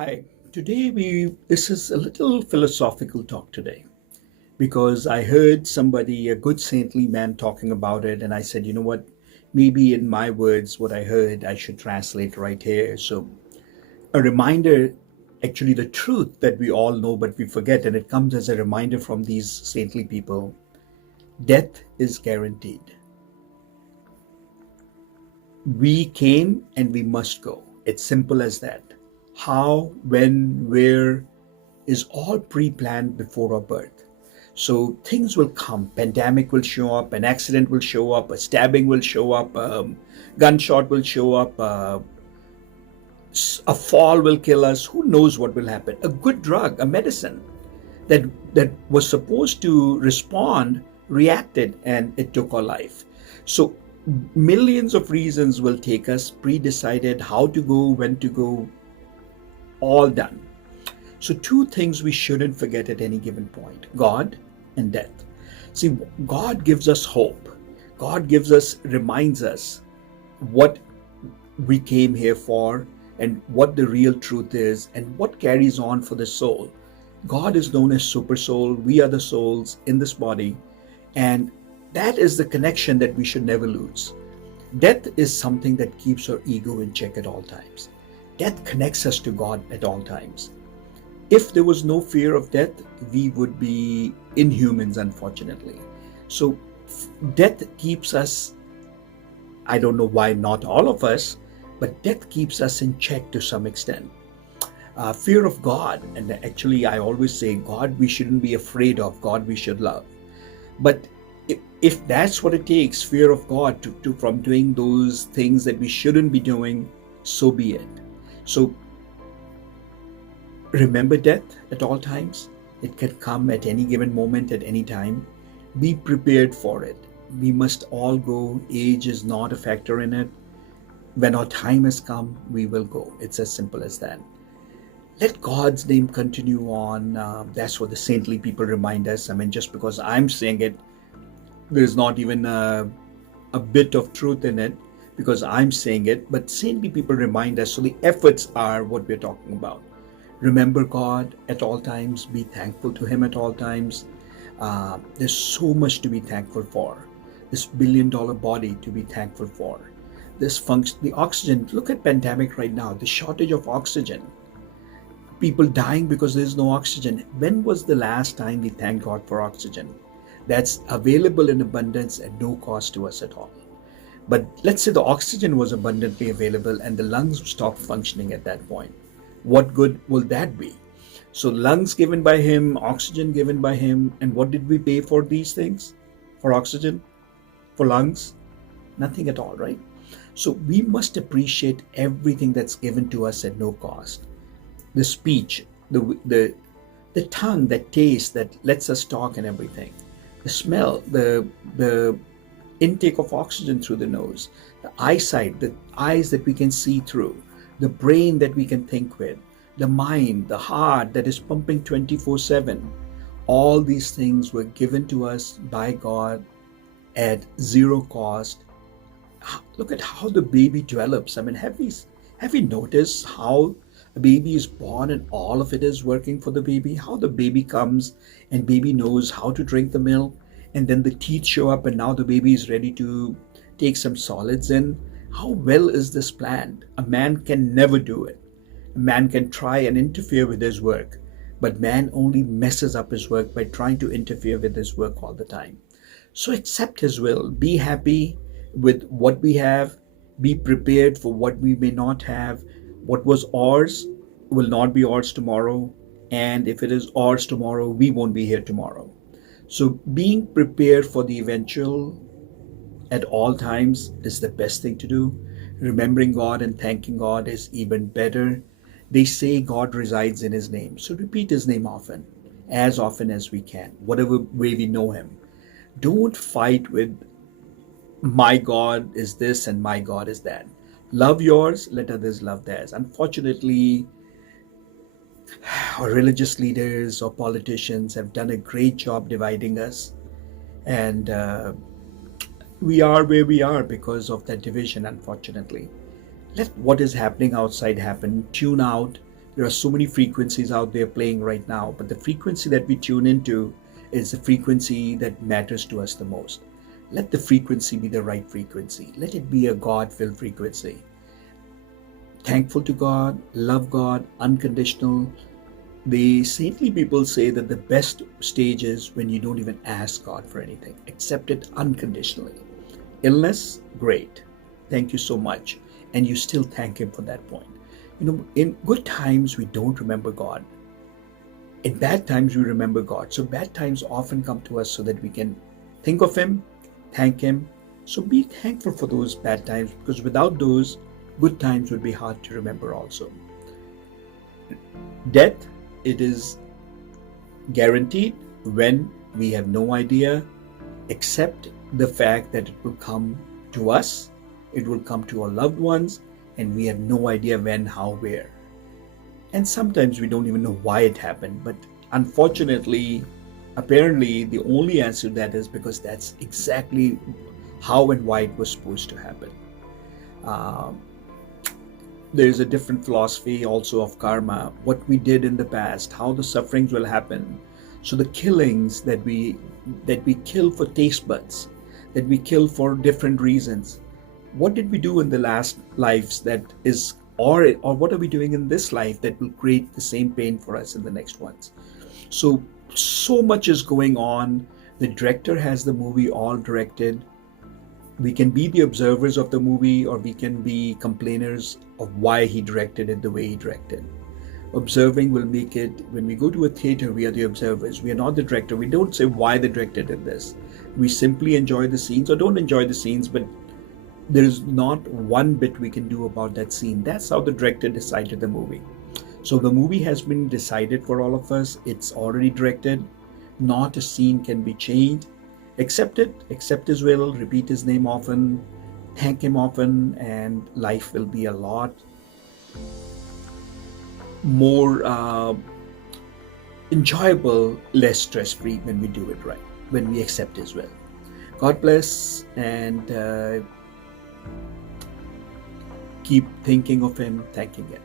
Hi, this is a little philosophical talk today because I heard somebody, a good saintly man, talking about it, and I said, you know what, maybe in my words, what I heard, I should translate right here. So, a reminder, actually, the truth that we all know but we forget, and it comes as a reminder from these saintly people: death is guaranteed. We came and we must go. It's simple as that. How, when, where is all pre-planned before our birth. So things will come. Pandemic will show up, an accident will show up, a stabbing will show up, gunshot will show up, a fall will kill us. Who knows what will happen? A good drug, a medicine that was supposed to respond reacted and it took our life. So millions of reasons will take us, pre-decided how to go, when to go, all done. So two things we shouldn't forget at any given point: God and death. See, God gives us hope. God reminds us what we came here for and what the real truth is and what carries on for the soul. God is known as super soul. We are the souls in this body, and that is the connection that we should never lose. Death is something that keeps our ego in check at all times. Death connects us to God at all times. If there was no fear of death, we would be inhumans, unfortunately. So death keeps us, I don't know why not all of us, but death keeps us in check to some extent. Fear of God, and actually I always say God we shouldn't be afraid of, God we should love. But if that's what it takes, fear of God to from doing those things that we shouldn't be doing, so be it. So remember death at all times. It can come at any given moment, at any time. Be prepared for it. We must all go. Age is not a factor in it. When our time has come, we will go. It's as simple as that. Let God's name continue on. That's what the saintly people remind us. I mean, just because I'm saying it, there's not even a bit of truth in it because I'm saying it, but saintly people remind us. So the efforts are what we're talking about. Remember God at all times. Be thankful to Him at all times. There's so much to be thankful for. This billion-dollar body to be thankful for. This function, the oxygen. Look at pandemic right now. The shortage of oxygen. People dying because there's no oxygen. When was the last time we thanked God for oxygen? That's available in abundance at no cost to us at all. But let's say the oxygen was abundantly available and the lungs stopped functioning at that point. What good will that be? So lungs given by Him, oxygen given by Him, and what did we pay for these things? For oxygen? For lungs? Nothing at all, right? So we must appreciate everything that's given to us at no cost. The speech, the tongue that tastes, that lets us talk and everything. The smell, the intake of oxygen through the nose, the eyesight, the eyes that we can see through, the brain that we can think with, the mind, the heart that is pumping 24/7. All these things were given to us by God at zero cost. Look at how the baby develops. I mean, have we noticed how a baby is born and all of it is working for the baby? How the baby comes and baby knows how to drink the milk, and then the teeth show up and now the baby is ready to take some solids in. How well is this planned? A man can never do it. A man can try and interfere with his work, but man only messes up his work by trying to interfere with his work all the time. So accept His will. Be happy with what we have. Be prepared for what we may not have. What was ours will not be ours tomorrow. And if it is ours tomorrow, we won't be here tomorrow. So being prepared for the eventual at all times is the best thing to do. Remembering God and thanking God is even better. They say God resides in His name. So repeat His name often as we can, whatever way we know Him. Don't fight with my God is this and my God is that. Love yours, let others love theirs. Unfortunately, our religious leaders or politicians have done a great job dividing us. And we are where we are because of that division, unfortunately. Let what is happening outside happen. Tune out, There are so many frequencies out there playing right now, but the frequency that we tune into is the frequency that matters to us the most. Let the frequency be the right frequency. Let it be a God-filled frequency. Thankful to God, love God, unconditional. The saintly people say that the best stage is when you don't even ask God for anything. Accept it unconditionally. Illness, great. Thank you so much. And you still thank Him for that point. In good times, we don't remember God. In bad times, we remember God. So bad times often come to us so that we can think of Him, thank Him. So be thankful for those bad times, because without those, good times would be hard to remember also. Death, it is guaranteed when we have no idea, except the fact that it will come to us, it will come to our loved ones, and we have no idea when, how, where. And sometimes we don't even know why it happened, but unfortunately, apparently the only answer to that is because that's exactly how and why it was supposed to happen. There's a different philosophy also of karma, what we did in the past, how the sufferings will happen. So the killings that we kill for taste buds, that we kill for different reasons. What did we do in the last lives that is, or what are we doing in this life that will create the same pain for us in the next ones? So much is going on. The director has the movie all directed. We can be the observers of the movie, or we can be complainers of why he directed it the way he directed. Observing will make it, when we go to a theater, we are the observers. We are not the director. We don't say why the director did this. We simply enjoy the scenes or don't enjoy the scenes, but there is not one bit we can do about that scene. That's how the director decided the movie. So the movie has been decided for all of us. It's already directed. Not a scene can be changed. Accept it, accept His will, repeat His name often, thank Him often, and life will be a lot more enjoyable, less stress-free when we do it right, when we accept His will. God bless, and keep thinking of Him, thanking Him.